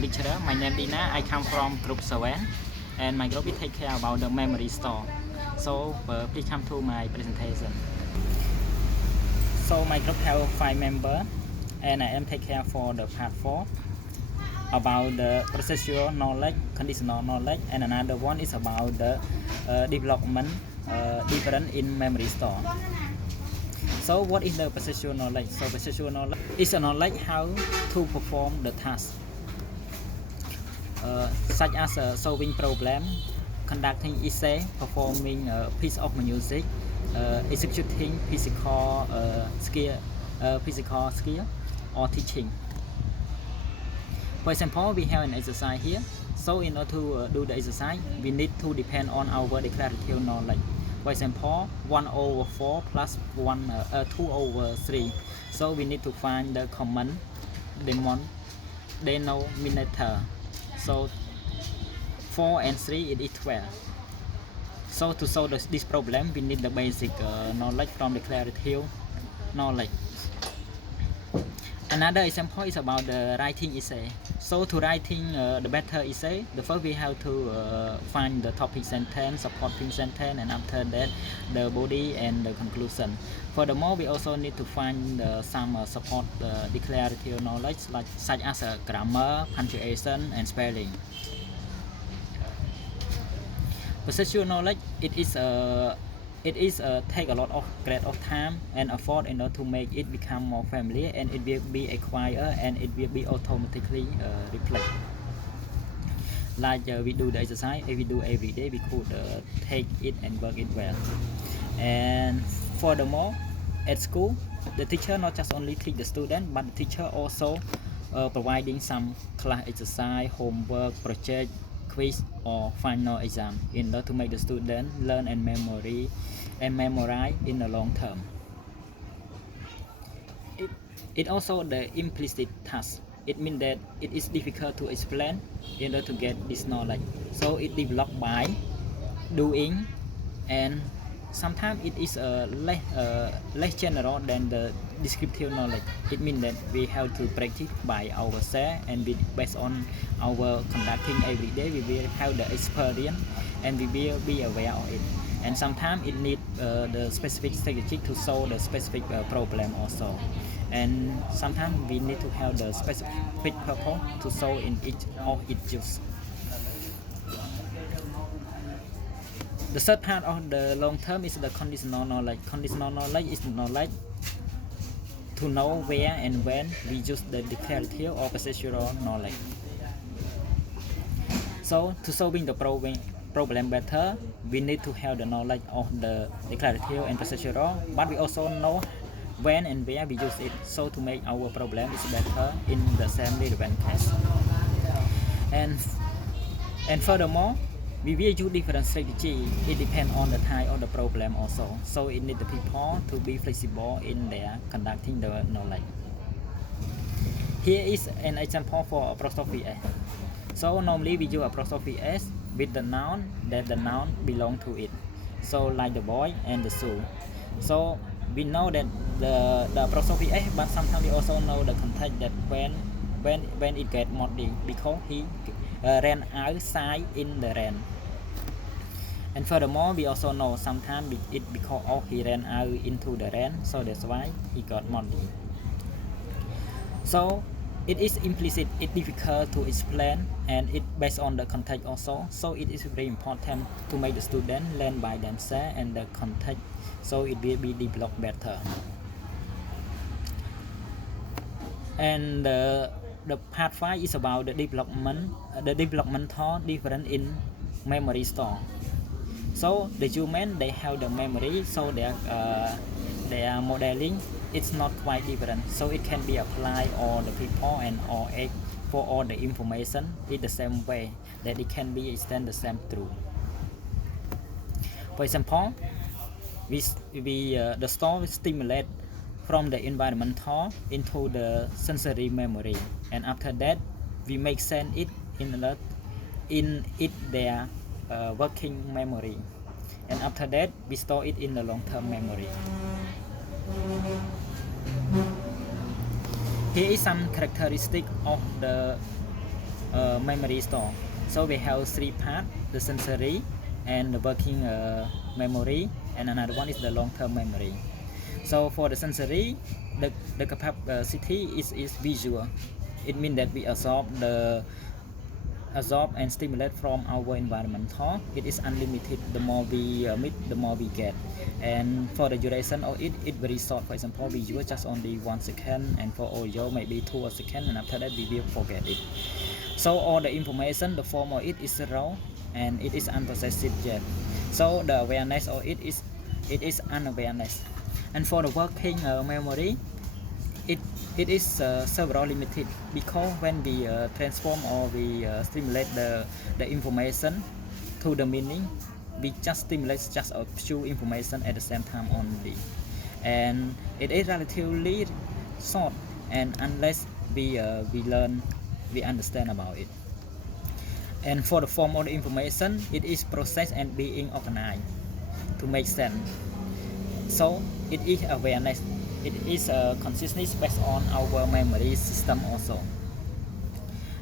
lecturer. My name is Dina. I come from group 7 and my group will take care about the memory store. So please come to my presentation. So my group have 5 members and I am take care for the part 4 about the processual knowledge, conditional knowledge, and another one is about the development different in memory store. So what is the processual knowledge? So processual knowledge is a knowledge how to perform the task, such as solving problem, conducting essay, performing a piece of music, executing physical skill, or teaching. For example, we have an exercise here. So in order to do the exercise, we need to depend on our declarative knowledge. For example, 1/4 plus 2/3. So we need to find the common denominator. So 4 and 3 it is 12. So to solve this problem, we need the basic knowledge from declarative knowledge. Another example is about the writing essay. So to writing the better essay, the first we have to find the topic sentence, supporting sentence, and after that the body and the conclusion. Furthermore, we also need to find some support declarative knowledge such as grammar, punctuation, and spelling. Processual knowledge it is take a lot of great of time and effort in order to make it become more familiar, and it will be acquired and it will be automatically replaced. Like we do the exercise, if we do every day, we could take it and work it well. And furthermore, at school, the teacher not just only teach the student, but the teacher also providing some class exercise, homework, project, quiz, or final exam in order to make the student learn and memorize in the long term. It also the implicit task. It means that it is difficult to explain in order to get this knowledge. So it developed by doing, and sometimes it is less general than the descriptive knowledge. It means that we have to practice by ourselves, and based on our conducting every day, we will have the experience and we will be aware of it. And sometimes it needs the specific strategy to solve the specific problem also. And sometimes we need to have the specific purpose to solve in each of its use. The third part of the long term is the conditional knowledge. Conditional knowledge is the knowledge to know where and when we use the declarative or processual knowledge. So to solving the problem better, we need to have the knowledge of the declarative and processual, but we also know when and where we use it, so to make our problem is better in the same relevant case. And furthermore, we will use different strategy. It depends on the type of the problem also. So it needs the people to be flexible in their conducting the knowledge. Here is an example for apostrophe S. So normally we use apostrophe S with the noun that the noun belong to it. So like the boy and the shoe. So we know that the apostrophe S, but sometimes we also know the context that when it get muddy because he ran outside in the rain. And furthermore, we also know sometimes it because he ran out into the rain, so that's why he got muddy. So it is implicit, it's difficult to explain, and it based on the context also. So it is very important to make the student learn by themselves and the context, so it will be developed better. And the part 5 is about the developmental difference in memory store. So the human, they have the memory, so their modeling it's not quite different. So it can be applied all the people and all age for all the information in the same way that it can be extend the same through. For example, the store stimulate from the environmental into the sensory memory, and after that we make sense it in their working memory, and after that we store it in the long-term memory. Here is some characteristic of the memory store. So we have three parts: the sensory and the working memory, and another one is the long-term memory. So for the sensory, the capacity is visual. It means that we absorb and stimulate from our environment. It is unlimited. The more we meet, the more we get. And for the duration of it very short. For example, visual just only 1 second, and for audio maybe 2 seconds, and after that we will forget it. So all the information, the form of it is raw and it is unprocessed yet. So the awareness of it is unawareness. And for the working memory, it is several limited, because when we transform or we stimulate the information to the meaning, we just stimulate just a few information at the same time only, and it is relatively short, and unless we learn, we understand about it. And for the form of the information, it is processed and being organized to make sense. So it is awareness. It is a consciousness based on our memory system also.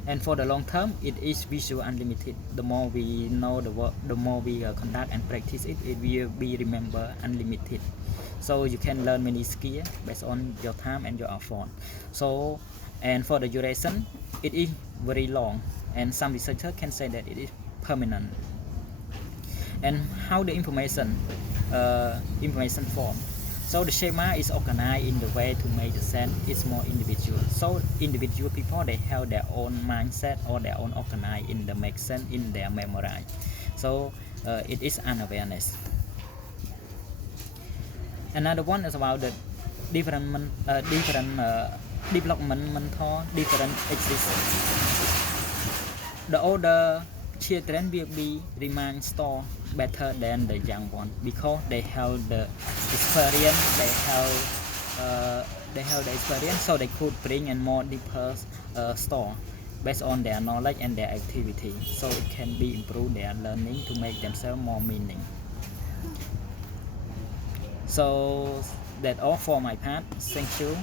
And for the long term, it is visual unlimited. The more we know the work, the more we conduct and practice it, it will be remember unlimited. So you can learn many skills based on your time and your effort. So, and for the duration, it is very long, and some researchers can say that it is permanent. And how the information form. So the schema is organized in the way to make the sense is more individual. So individual people, they have their own mindset or their own organized in the make sense in their memory. So it is unawareness. Another one is about the developmental different existence. The older children will be remain store better than the young one, because they have the experience, they have the experience, so they could bring in more deeper store based on their knowledge and their activity, so it can be improve their learning to make themselves more meaning. So that all for my part. Thank you.